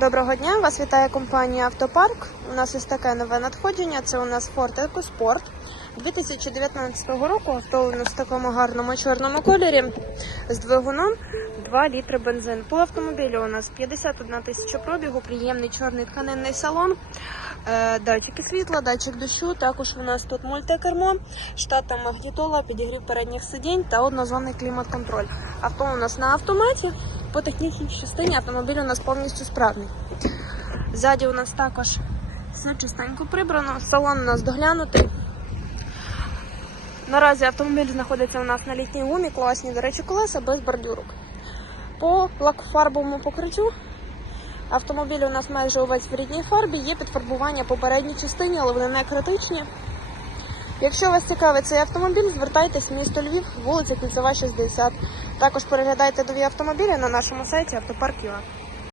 Доброго дня, вас вітає компанія Автопарк. У нас ось таке нове надходження. Це у нас EcoSport 2019 року. Авто у нас в такому гарному чорному кольорі з двигуном 2 літри бензин. По автомобілю у нас 51 тисяча пробігу, приємний чорний тканинний салон, е, датчики світла, датчик дощу. Також у нас тут мультикермо, штатна магнітола, підігрів передніх сидінь та однозонний клімат-контроль. Авто у нас на автоматі. По технічній частині автомобіль у нас повністю справний. Ззаді у нас також все чистенько прибрано, салон у нас доглянутий. Наразі автомобіль знаходиться у нас на літній гумі, класні, до речі, колеса без бордюрок. По лакофарбовому покриттю автомобіль у нас майже увесь в рідній фарбі, є підфарбування по передній частині, але вони не критичні. Якщо вас цікавить цей автомобіль, звертайтесь в місто Львів, вулиця Кільцева, 60. Також переглядайте нові автомобілі на нашому сайті Автопарк.ua.